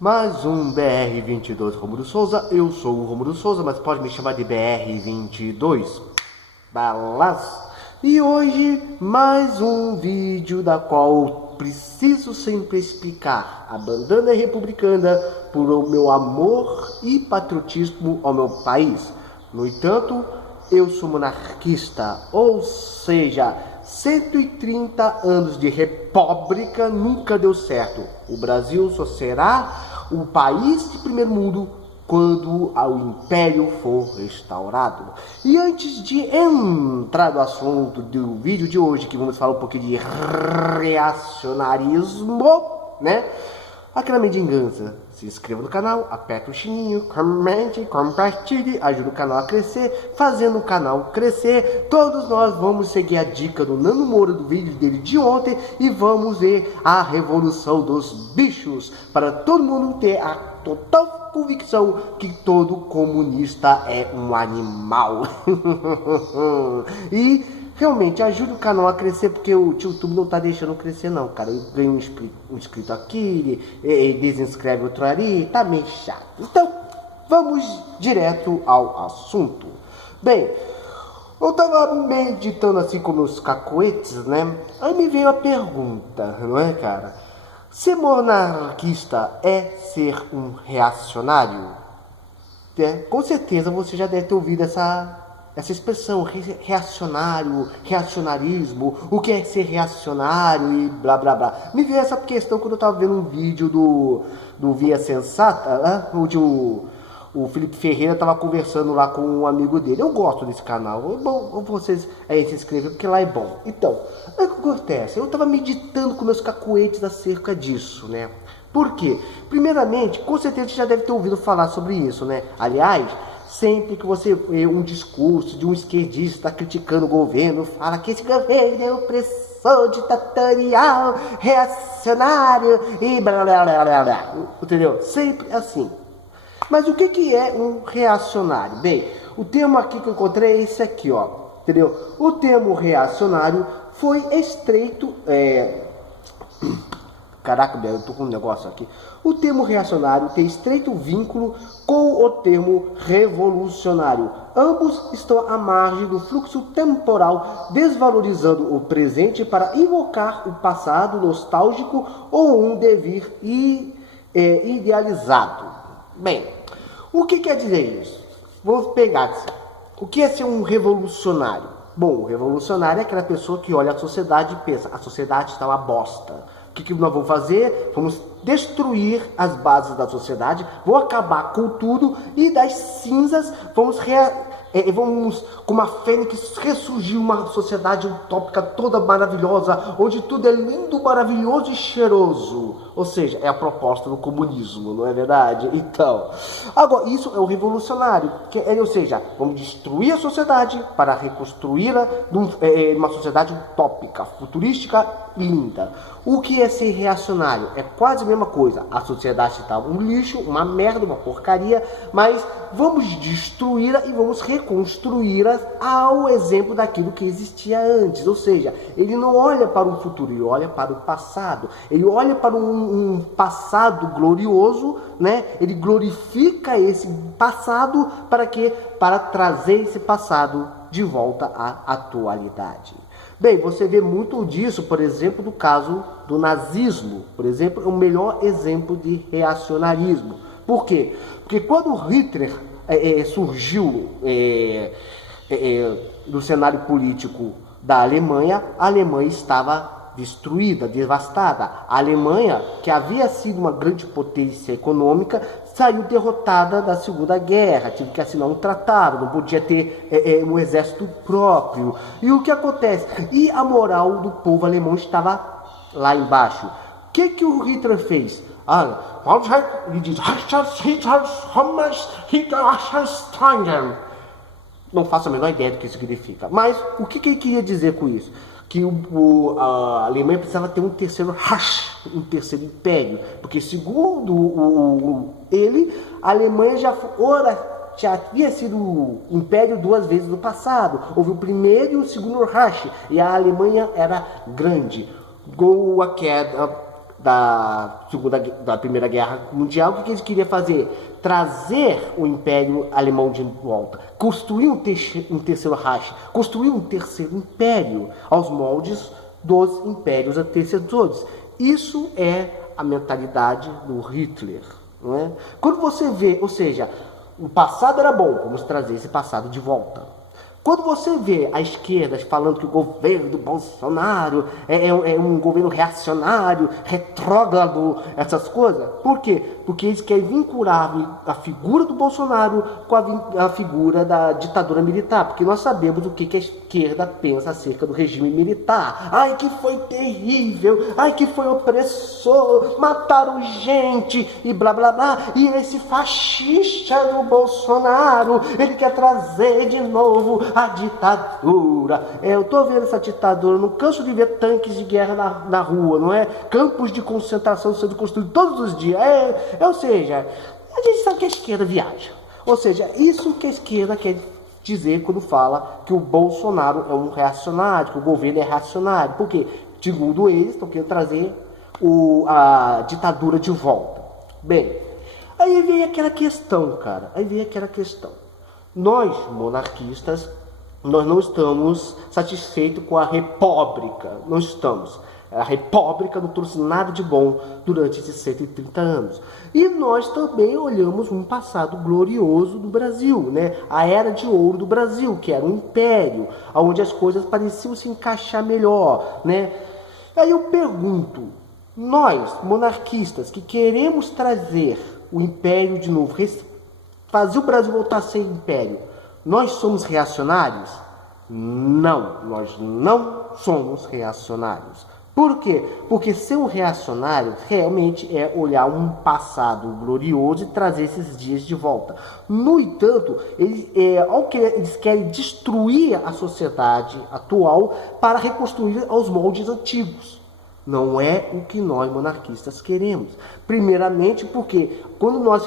Mais um BR-22 Romulo Souza. Eu sou o Romulo Souza, mas pode me chamar de BR-22 Balas. E hoje mais um vídeo da qual preciso sempre explicar a bandana republicana por o meu amor e patriotismo ao meu país. No entanto, eu sou monarquista, ou seja, 130 anos de república nunca deu certo. O Brasil só será o país de primeiro mundo quando o Império for restaurado. E antes de entrar no assunto do vídeo de hoje, que vamos falar um pouquinho de reacionarismo, né? Aquela mendigança, se inscreva no canal, aperta o sininho, comente, compartilhe, ajuda o canal a crescer. Fazendo o canal crescer, todos nós vamos seguir a dica do Nando Moura do vídeo dele de ontem e vamos ver a revolução dos bichos, para todo mundo ter a total convicção que todo comunista é um animal. E realmente ajude o canal a crescer, porque o YouTube não tá deixando crescer não, cara. Eu ganho um inscrito aqui, desinscreve outro ali, tá meio chato. Então, vamos direto ao assunto. Bem, eu tava meditando assim com meus cacoetes, né? Aí me veio a pergunta, não é, cara? Ser monarquista é ser um reacionário? Com certeza você já deve ter ouvido essa expressão, reacionário, reacionarismo, o que é ser reacionário e blá blá blá. Me veio essa questão quando eu estava vendo um vídeo do Via Sensata, onde o Felipe Ferreira estava conversando lá com um amigo dele. Eu gosto desse canal, é bom vocês aí se inscreverem, porque lá é bom. Então, o que acontece? Eu estava meditando com meus cacuetes acerca disso, né? Por quê? Primeiramente, com certeza você já deve ter ouvido falar sobre isso, né? Aliás, sempre que você vê um discurso de um esquerdista criticando o governo, fala que esse governo é opressor, ditatorial, reacionário e blá blá blá blá blá. Entendeu? Sempre assim. Mas o que é um reacionário? Bem, o termo aqui que eu encontrei é esse aqui, ó. Entendeu? O termo reacionário foi estreito. Caraca, eu tô com um negócio aqui. O termo reacionário tem estreito vínculo com o termo revolucionário. Ambos estão à margem do fluxo temporal, desvalorizando o presente para invocar o passado nostálgico ou um devir idealizado. Bem, o que quer dizer isso? Vamos pegar assim. O que é ser um revolucionário? Bom, o revolucionário é aquela pessoa que olha a sociedade e pensa, a sociedade está uma bosta. O que nós vamos fazer? Vamos destruir as bases da sociedade, vamos acabar com tudo e das cinzas vamos como a fênix ressurgir uma sociedade utópica toda maravilhosa, onde tudo é lindo, maravilhoso e cheiroso. Ou seja, é a proposta do comunismo, não é verdade? Então, agora, isso é o revolucionário, ou seja, vamos destruir a sociedade para reconstruí-la numa sociedade utópica, futurística, linda. O que é ser reacionário? É quase a mesma coisa. A sociedade está um lixo, uma merda, uma porcaria, mas vamos destruí-la e vamos reconstruí-la ao exemplo daquilo que existia antes. Ou seja, ele não olha para o futuro, ele olha para o passado. Ele olha para um passado glorioso, né? Ele glorifica esse passado para quê? Para trazer esse passado de volta à atualidade. Bem, você vê muito disso, por exemplo, no caso do nazismo. Por exemplo, é o melhor exemplo de reacionarismo. Por quê? Porque quando Hitler surgiu no cenário político da Alemanha, a Alemanha estava destruída, devastada. A Alemanha, que havia sido uma grande potência econômica, saiu derrotada da Segunda Guerra, teve que assinar um tratado, não podia ter um exército próprio. E o que acontece? E a moral do povo alemão estava lá embaixo. O que o Hitler fez? Não faço a menor ideia do que isso significa. Mas o que ele queria dizer com isso? Que a Alemanha precisava ter um terceiro Reich, um terceiro império. Porque segundo ele, a Alemanha já havia sido império duas vezes no passado. Houve o primeiro e o segundo Reich. E a Alemanha era grande. Com a queda da Primeira Guerra Mundial, o que ele queria fazer? Trazer o Império Alemão de volta, construir um terceiro Reich, construir um terceiro império aos moldes dos impérios antecessores. Isso é a mentalidade do Hitler, não é? Quando você vê, ou seja, o passado era bom, vamos trazer esse passado de volta. Quando você vê a esquerda falando que o governo do Bolsonaro é um governo reacionário, retrógrado, essas coisas, por quê? Porque eles querem vincular a figura do Bolsonaro com a figura da ditadura militar, porque nós sabemos o que a esquerda pensa acerca do regime militar. Ai, que foi terrível, ai, que foi opressor, mataram gente e blá blá blá, e esse fascista do Bolsonaro, ele quer trazer de novo a ditadura. Eu tô vendo essa ditadura, não canso de ver tanques de guerra na rua, não é? Campos de concentração sendo construídos todos os dias. Ou seja, a gente sabe que a esquerda viaja. Ou seja, isso que a esquerda quer dizer quando fala que o Bolsonaro é um reacionário, que o governo é reacionário. Porque, segundo eles, estão querendo trazer a ditadura de volta. Bem, aí vem aquela questão, cara. Nós, monarquistas, nós não estamos satisfeitos com a república. Não estamos. A república não trouxe nada de bom durante esses 130 anos. E nós também olhamos um passado glorioso do Brasil, né? A era de ouro do Brasil, que era um império, onde as coisas pareciam se encaixar melhor, né? Aí eu pergunto, nós, monarquistas, que queremos trazer o império de novo, fazer o Brasil voltar a ser império, nós somos reacionários? Não, nós não somos reacionários. Por quê? Porque ser um reacionário realmente é olhar um passado glorioso e trazer esses dias de volta. No entanto, eles querem destruir a sociedade atual para reconstruir aos moldes antigos. Não é o que nós monarquistas queremos. Primeiramente porque quando nós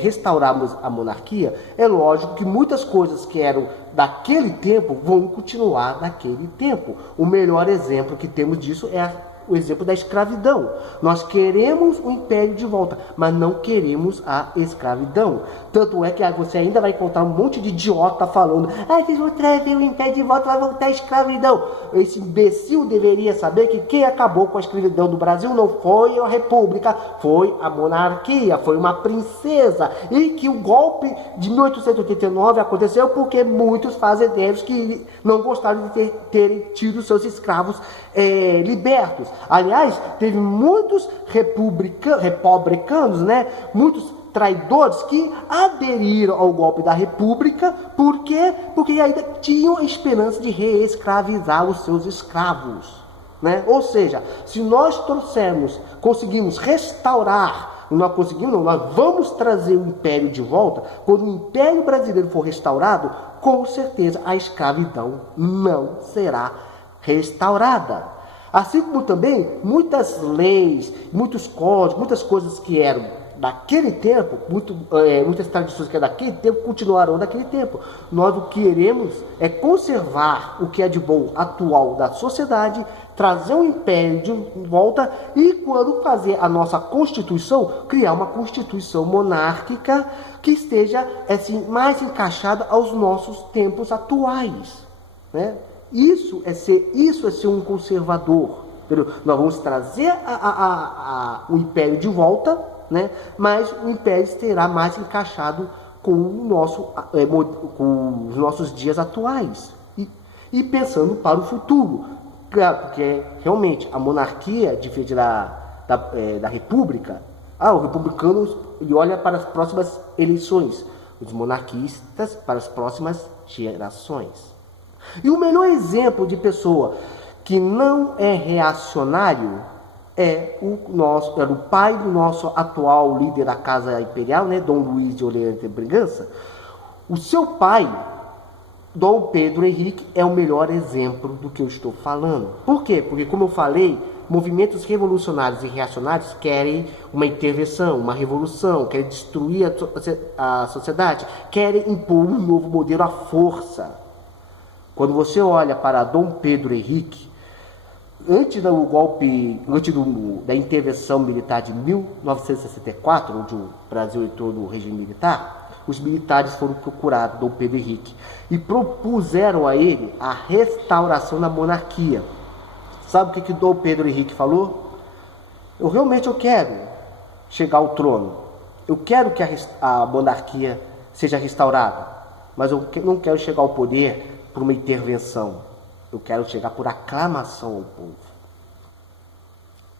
restaurarmos a monarquia, é lógico que muitas coisas que eram daquele tempo vão continuar naquele tempo. O melhor exemplo que temos disso é o exemplo da escravidão. Nós queremos o império de volta, mas não queremos a escravidão. Tanto é que você ainda vai encontrar um monte de idiota falando: vocês vão trazer o império de volta, vai voltar a escravidão. Esse imbecil deveria saber que quem acabou com a escravidão do Brasil não foi a república, foi a monarquia, foi uma princesa. E que o golpe de 1889 aconteceu porque muitos fazendeiros que não gostaram de terem tido seus escravos libertos. Aliás, teve muitos republicanos, né? Muitos traidores que aderiram ao golpe da República. Por quê? Porque ainda tinham a esperança de reescravizar os seus escravos, né? Ou seja, se nós conseguimos restaurar, nós vamos trazer o império de volta. Quando o império brasileiro for restaurado, com certeza a escravidão não será restaurada. Assim como também muitas leis, muitos códigos, muitas coisas que eram daquele tempo, muitas tradições que eram daquele tempo, continuarão daquele tempo. Nós o que queremos é conservar o que é de bom atual da sociedade, trazer o império de volta e, quando fazer a nossa Constituição, criar uma Constituição monárquica que esteja assim, mais encaixada aos nossos tempos atuais, né? Isso é ser um conservador. Entendeu? Nós vamos trazer o império de volta, né? Mas o império estará mais encaixado com com os nossos dias atuais e pensando para o futuro. Claro, porque realmente a monarquia, diferente da república, o republicano ele olha para as próximas eleições, os monarquistas para as próximas gerações. E o melhor exemplo de pessoa que não é reacionário era o pai do nosso atual líder da Casa Imperial, né, Dom Luiz de Orleans e Bragança. O seu pai, Dom Pedro Henrique, é o melhor exemplo do que eu estou falando. Por quê? Porque, como eu falei, movimentos revolucionários e reacionários querem uma intervenção, uma revolução, querem destruir a sociedade, querem impor um novo modelo à força. Quando você olha para Dom Pedro Henrique, antes do golpe, da intervenção militar de 1964, onde o Brasil entrou no regime militar, os militares foram procurados Dom Pedro Henrique e propuseram a ele a restauração da monarquia. Sabe o que Dom Pedro Henrique falou? Eu quero chegar ao trono. Eu quero que a monarquia seja restaurada, mas eu não quero chegar ao poder por uma intervenção. Eu quero chegar por aclamação ao povo.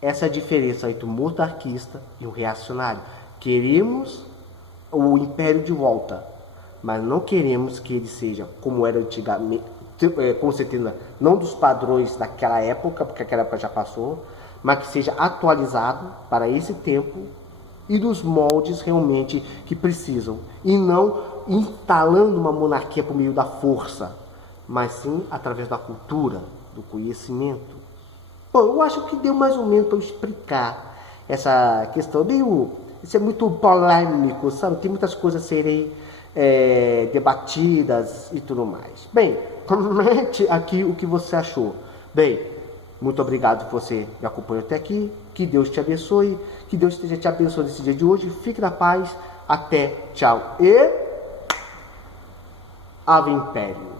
Essa é a diferença entre o monarquista e o reacionário. Queremos o império de volta, mas não queremos que ele seja como era antigamente, com certeza não dos padrões daquela época, porque aquela época já passou, mas que seja atualizado para esse tempo e dos moldes realmente que precisam, e não instalando uma monarquia por meio da força, mas sim através da cultura, do conhecimento. Bom, eu acho que deu mais ou menos para eu explicar essa questão. Isso é muito polêmico, sabe? Tem muitas coisas a serem debatidas e tudo mais. Bem, comente aqui o que você achou. Bem, muito obrigado por você me acompanhar até aqui. Que Deus te abençoe. Que Deus esteja te abençoando nesse dia de hoje. Fique na paz. Até. Tchau. E... Ave Império.